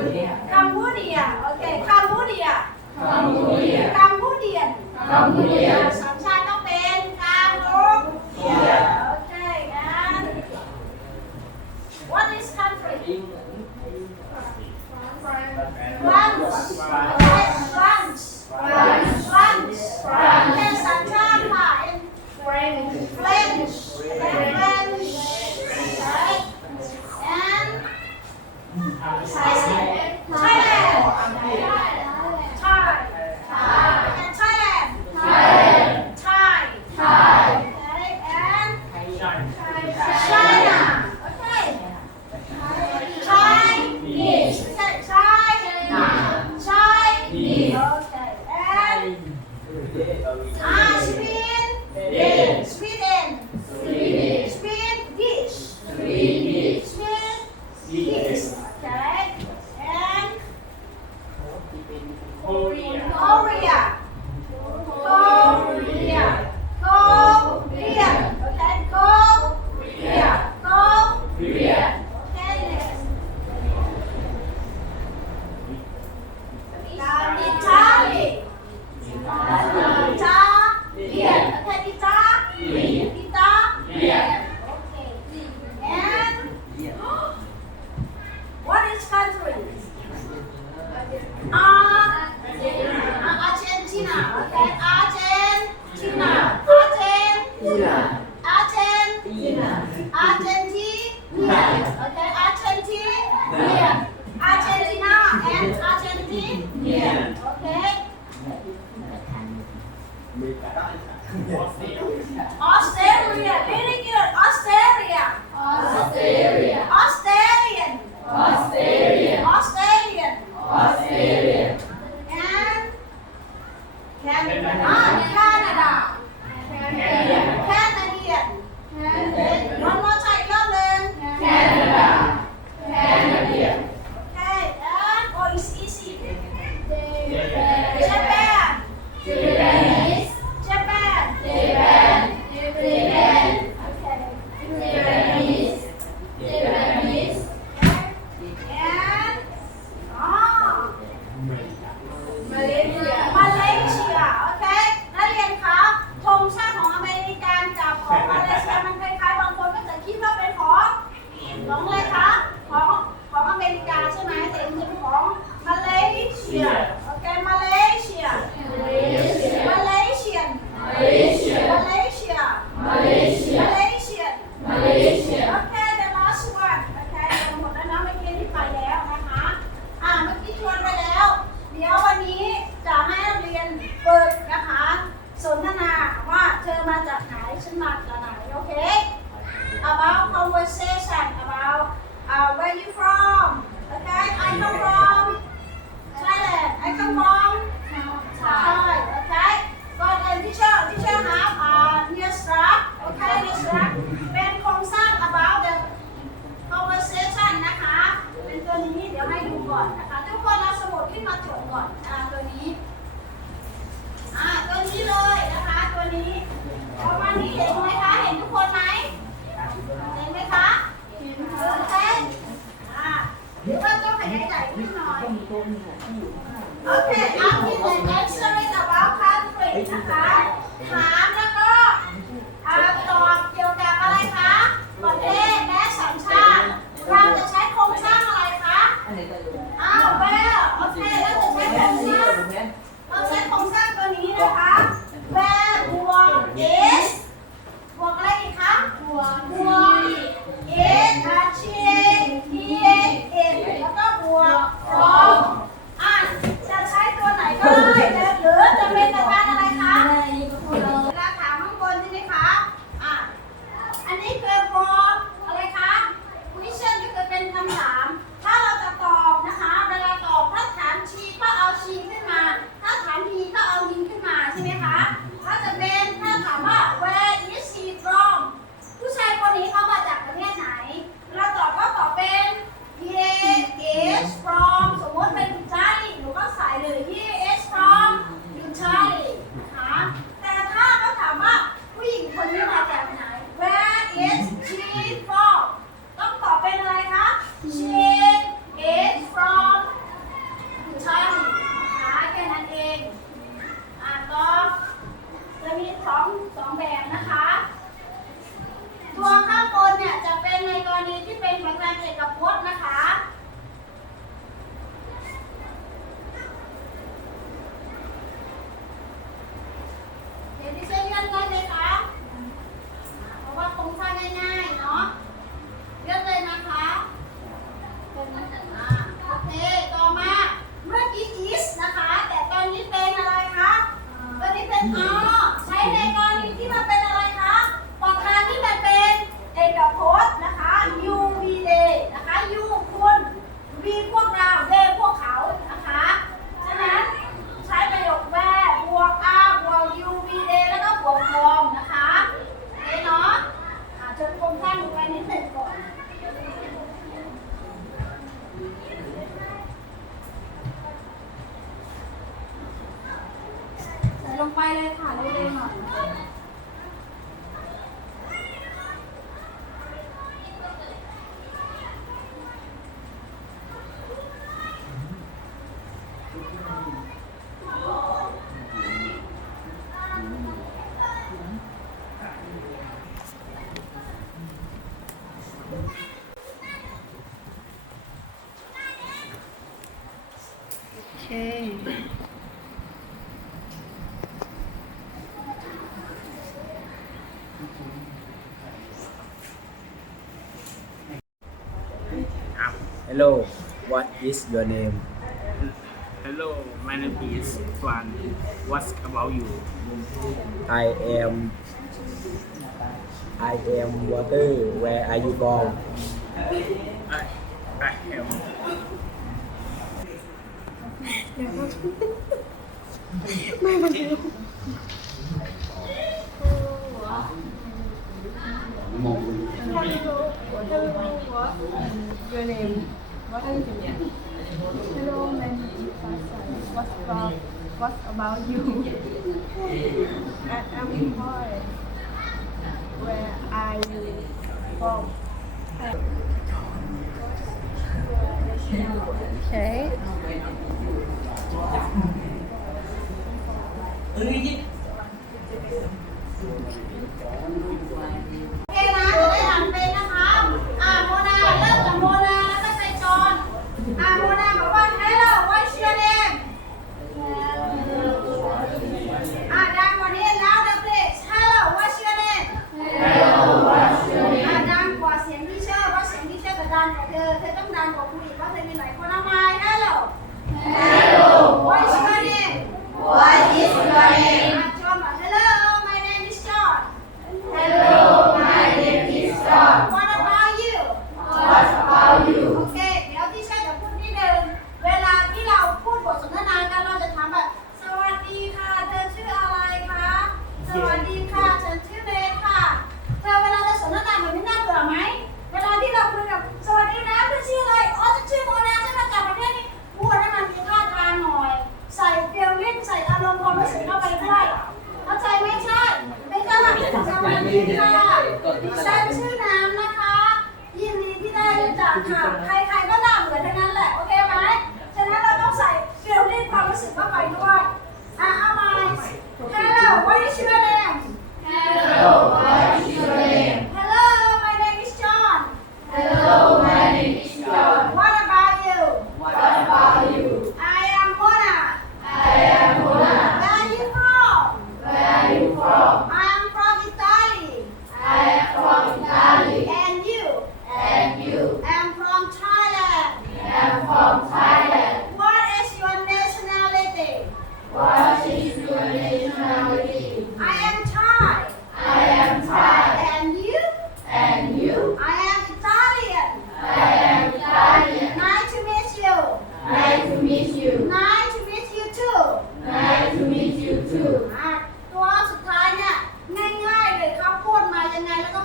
Kambodia. Cambodia. Okay, Cambodia. Cambodia. Cambodian. Cambodian. Hello, what is your name? Hello, my name is Juan. What's about you? I am I am water. Where are you from? I, I am. Hello, what? Your name? Hello, Mandy What's about, what's about you? I'm in Hawaii. Where are you from? Okay. ดานของเธอเธอต้องดันกว่ากูอีกว่าเธอมีหลายคนละไมา Hello Hello What's your name What is your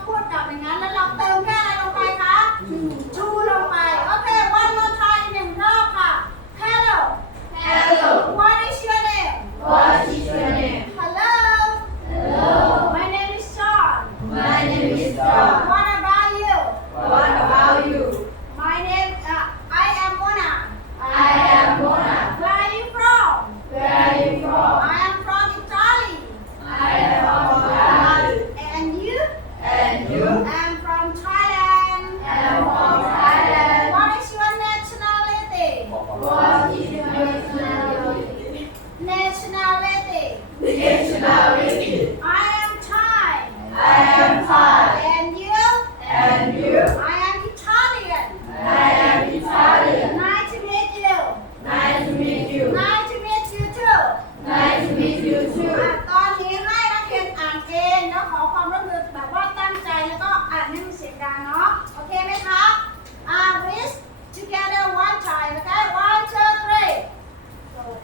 พูดกลับอย่างนั้น แล้วเราเติมแค่อะไรลงไปคะ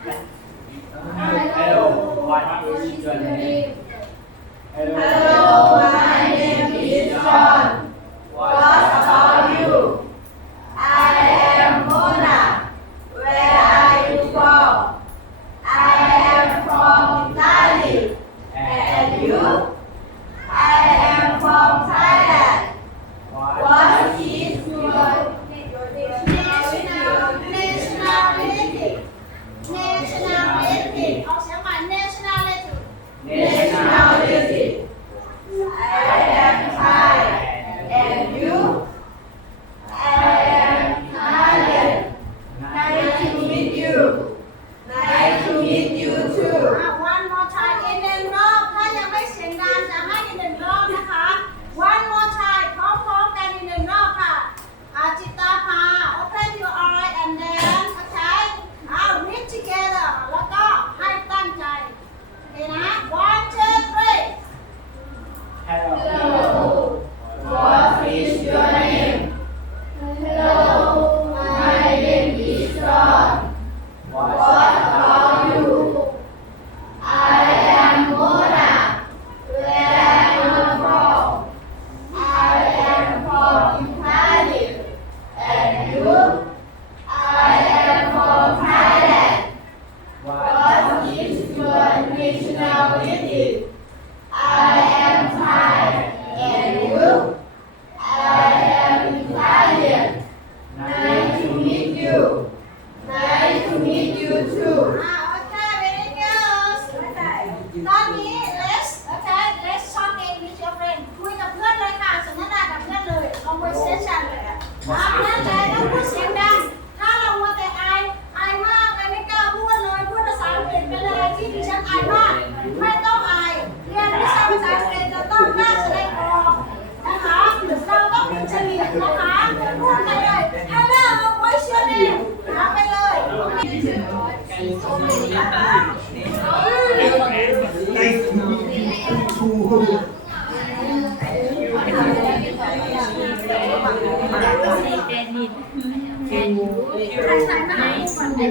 Hello, my name is John. Hello, Hello,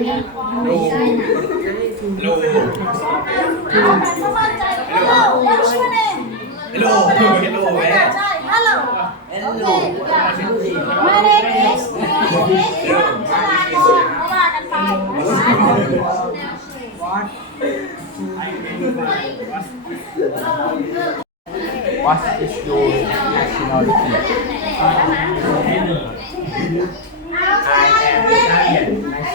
what's your name? Hello, hello, ใช่ Hello. Okay, yeah. My name is ชลากรว่ากันไปนะคะ What is your nationality? Outside, ready? Hello.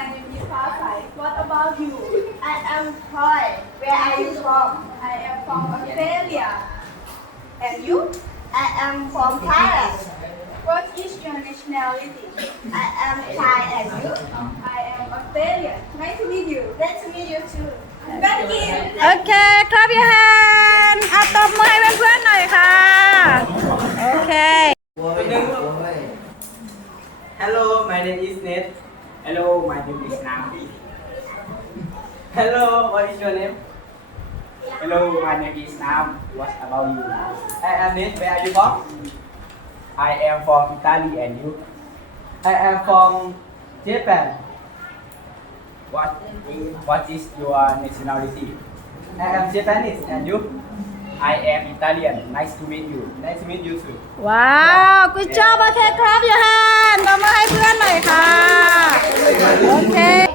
my name is Fasai. What about you? I am Troy. Where are you from? I am from Australia. And you? I am from Thailand. What is your nationality? I am Thai and you? I am Australian. Nice to meet you. Nice to meet you too. Thank you. โอเค ครับย o นอาตบมือให้เพื่อนๆหน่อยค่ะ โอเค Hello, my name is Nate. Hello, my name is Navi. Hello, what is your name? Hello, my name is Nam. What about you? I am Nate. Where are you from? I am from Italy and you? I am from Japan. What is, what is your nationality? I am Japanese and you? I am Italian nice to meet you nice to meet you too ว้าวกุยจอบโอเคครับยาฮันตบมาให้เพื่อนหน่อยค่ะ โอเค